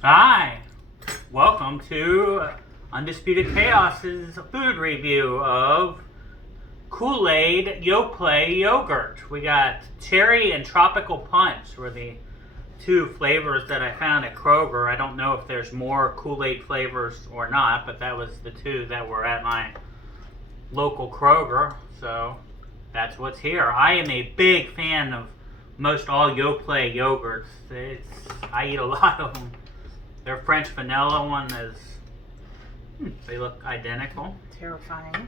Hi, welcome to Undisputed Chaos's food review of Kool-aid Yoplait yogurt. We got cherry and tropical punch were the two flavors that I found at Kroger. I don't know if there's more Kool-aid flavors or not, but that was the two that were at my local Kroger, so that's what's here. I am a big fan of most all Yoplait yogurts. I eat a lot of them. Their French vanilla one is, they look identical. Terrifying.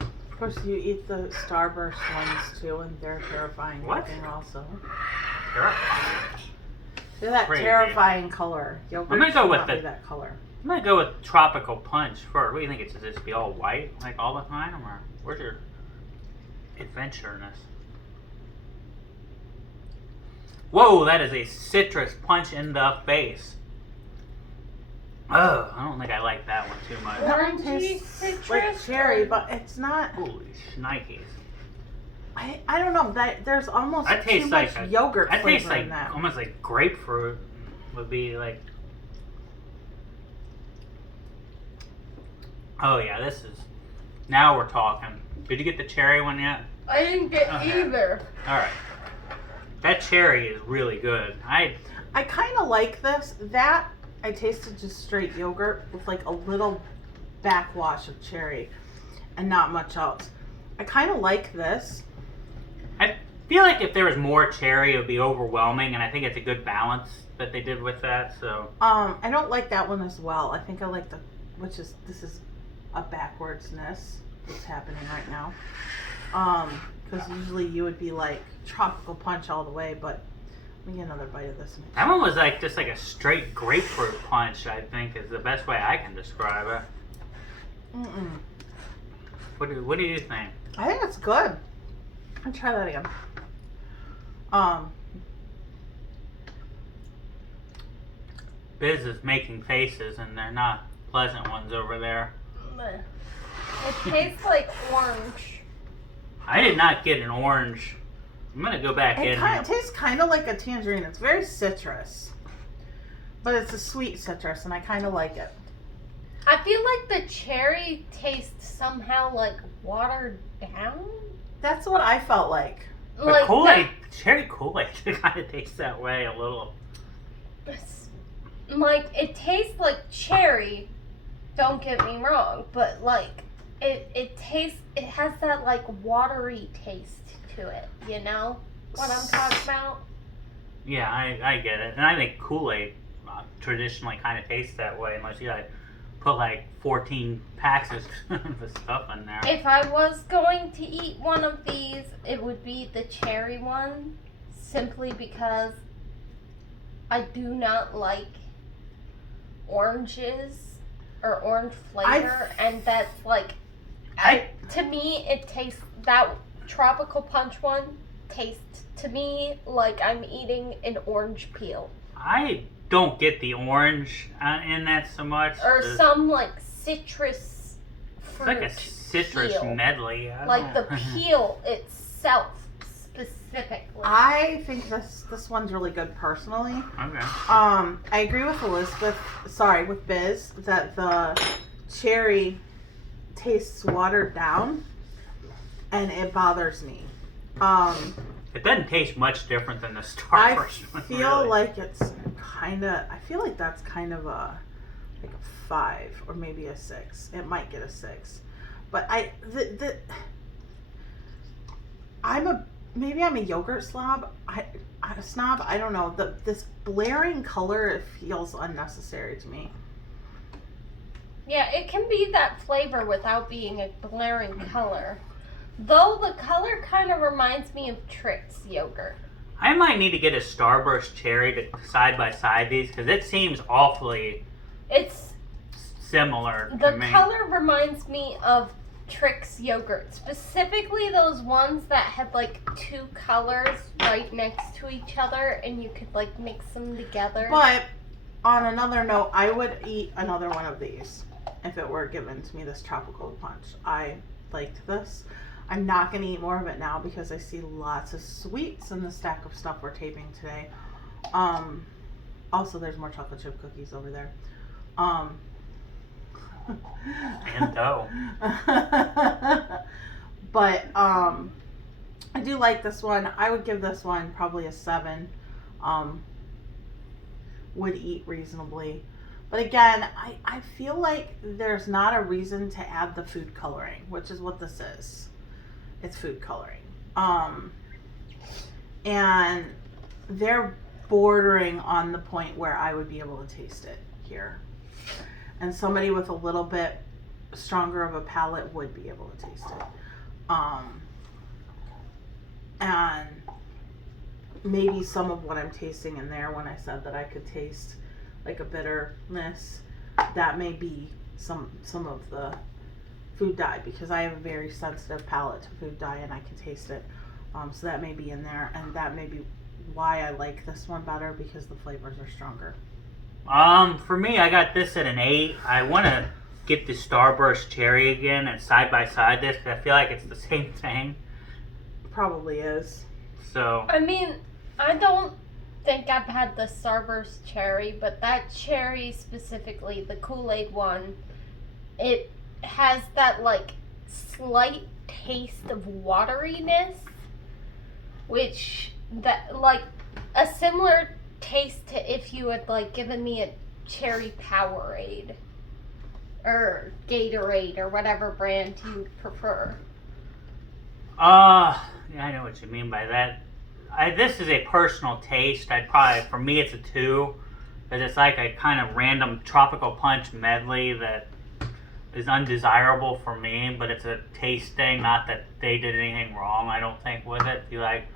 Of course, you eat the Starburst ones too, and they're terrifying looking also. Terrifying. They're that Crazy. Terrifying color. Yogurt I'm gonna go with that color. I'm gonna go with tropical punch first. What do you think? It's just to be all white like all the time, or where's your adventureness? Whoa, that is a citrus punch in the face. Oh, I don't think I like that one too much. Orangey citrus? Like cherry, but it's not. Holy shnikes. I don't know. There's almost That too tastes much like yogurt that tastes flavor like in that. almost like grapefruit would be like. Oh yeah, this is. Now we're talking. Did you get the cherry one yet? I didn't get Okay. either. All right. That cherry is really good. I kind of like this. That I tasted just straight yogurt with like a little backwash of cherry and not much else. I kind of like this. I feel like if there was more cherry, it would be overwhelming, and I think it's a good balance that they did with that. So I don't like that one as well. I think I like this is a backwardsness that's happening right now. Because usually you would be like tropical punch all the way, but let me get another bite of this. that one was like just like a straight grapefruit punch. I think is the best way I can describe it. What do you think? I think it's good. I'll try that again. Biz is making faces, and they're not pleasant ones over there. It tastes like orange. I did not get an orange. I'm gonna go back in. It tastes kind of like a tangerine. It's very citrus, but it's a sweet citrus, and I kind of like it. I feel like the cherry tastes somehow like watered down. That's what I felt like. But Like Kool-Aid, cherry Kool-Aid, kind of tastes that way a little. Like it tastes like cherry. Don't get me wrong, but like it tastes. It has that like watery taste to it. You know what I'm talking about? Yeah, I get it, and I think Kool-Aid traditionally kind of tastes that way, unless you like put like 14 packs of stuff in there. If I was going to eat one of these, it would be the cherry one, simply because I do not like oranges or orange flavor, and that's like, to me, it tastes, that tropical punch one tastes to me like I'm eating an orange peel. I don't get the orange in that so much. Or It's some like citrus fruit like a citrus peel. medley. Like the peel itself specifically. I think this one's really good personally. Okay. I agree with with Biz, that the cherry tastes watered down, and it bothers me. It doesn't taste much different than the I Starburst one. feel really. like it's I feel like that's kind of a 5 or maybe a 6. It might get a 6, but maybe I'm a yogurt slob. I'm a snob. I don't know. This blaring color, it feels unnecessary to me. Yeah, it can be that flavor without being a glaring color. Though the color kind of reminds me of Trix yogurt. I might need to get a Starburst cherry to side by side these, because it seems awfully It's similar to the me. color reminds me of Trix yogurt, specifically those ones that had like 2 colors right next to each other, and you could like mix them together. But on another note, I would eat another one of these if it were given to me, this tropical punch. I liked this. I'm not going to eat more of it now because I see lots of sweets in the stack of stuff we're taping today. Also, there's more chocolate chip cookies over there. And dough. But I do like this one. I would give this one probably a 7. Would eat reasonably. But again, I feel like there's not a reason to add the food coloring, which is what this is. It's food coloring. And they're bordering on the point where I would be able to taste it here. And somebody with a little bit stronger of a palate would be able to taste it. And maybe some of what I'm tasting in there when I said that I could taste like a bitterness, that may be some of the food dye, because I have a very sensitive palate to food dye and I can taste it. So that may be in there, and that may be why I like this one better, because the flavors are stronger. For me, I got this at an 8. I want to get the Starburst Cherry again and side by side this, because I feel like it's the same thing. Probably is. So. I mean, I don't think I've had the Starburst Cherry, but that cherry specifically, the Kool-Aid one, it has that like slight taste of wateriness, which that like a similar taste to if you had like given me a cherry Powerade or Gatorade or whatever brand you prefer. Yeah, I know what you mean by that. This is a personal taste. For me, it's a 2, because it's like a kind of random tropical punch medley that is undesirable for me, but it's a taste thing. Not that they did anything wrong, I don't think, with it. If you like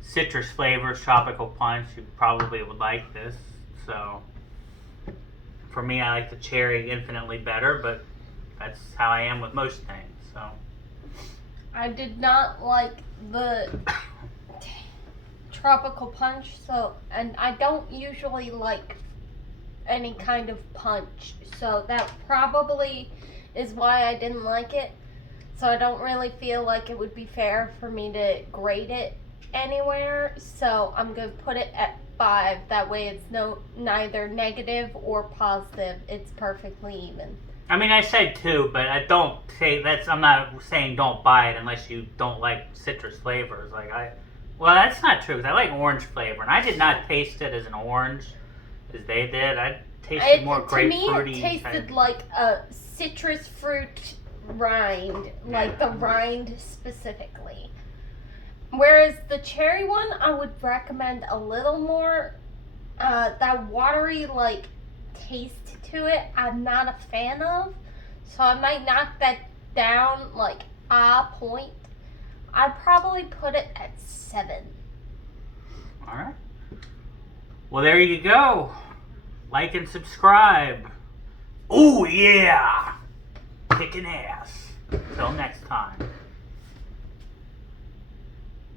citrus flavors, tropical punch, you probably would like this. So for me, I like the cherry infinitely better, but that's how I am with most things. So I did not like the tropical punch, and I don't usually like any kind of punch, so that probably is why I didn't like it. So I don't really feel like it would be fair for me to grade it anywhere, so I'm gonna put it at 5. That way it's neither negative or positive. It's perfectly even. I mean, I said 2, but I don't say I'm not saying don't buy it unless you don't like citrus flavors. Well, that's not true, because I like orange flavor, and I did not taste it as an orange as they did. I tasted more grapefruity. To me, it tasted like a citrus fruit rind, like the rind specifically. Whereas the cherry one, I would recommend a little more that watery like taste to it. I'm not a fan of, so I might knock that down like a point. I'd probably put it at 7. All right. Well, there you go. Like and subscribe. Oh yeah, kicking ass. Till next time.